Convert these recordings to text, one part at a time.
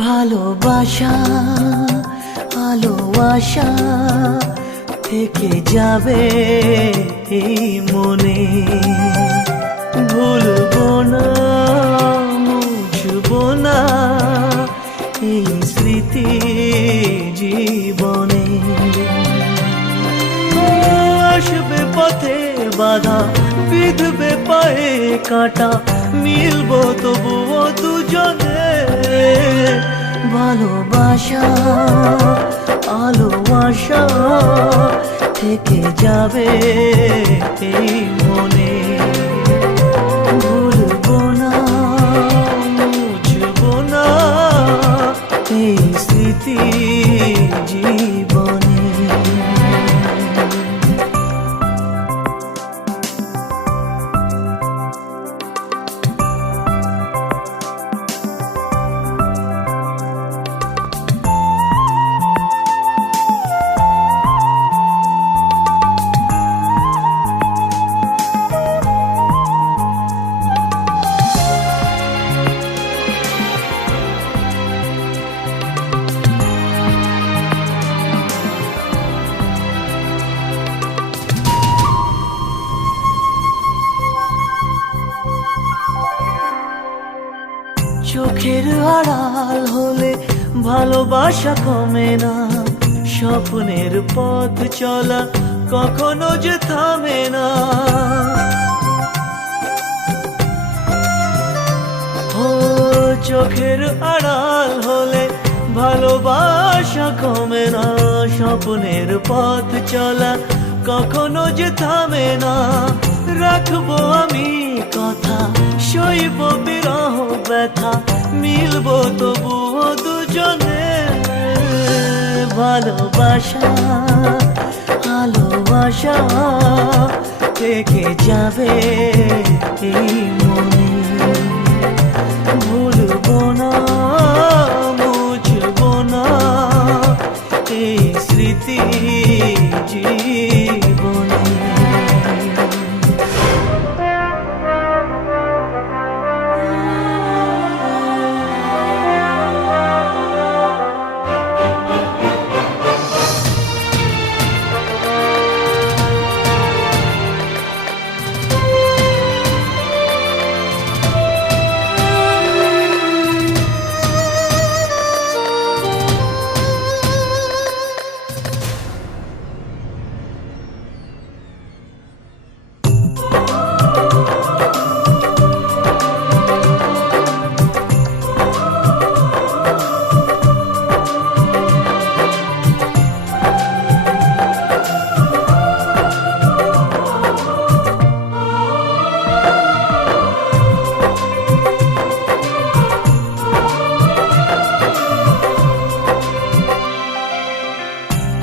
ভালোবাসা আলো আশা থেকে যাবে এই মনে, ভুলবো না মুছবো না এই স্মৃতি জীবনে। আসবে পথে বাধা, বিঁধবে পায়ে কাঁটা, মিলবো তবুও দুজনে। ভালোবাসা আলো আশা থেকে যাবে এই মনে, ভুলবো না মুছবো না এই স্মৃতি জীবনে। চোখের আড়াল হলে ভালোবাসা কমে না, স্বপ্নের পথ চলা কখনো যে থামে না। ও চোখের আড়াল হলে ভালোবাসা কমে না, স্বপ্নের পথ চলা কখনো যে থামে না। রাখবো আমি কথা, সইব বিরহ ব্যথা, মিলবো তবুও দুজনে। ভালোবাসা ভালোবাসা থেকে যাবে এই মনে, ভুলবো না মুছবো না এই স্মৃতি জীবনে।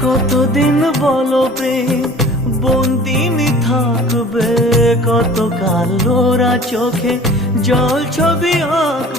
কতদিন বলো প্রেম বন্দিনী থাকবে, কত কাল ওরা চোখে জল ছবি আঁকবে।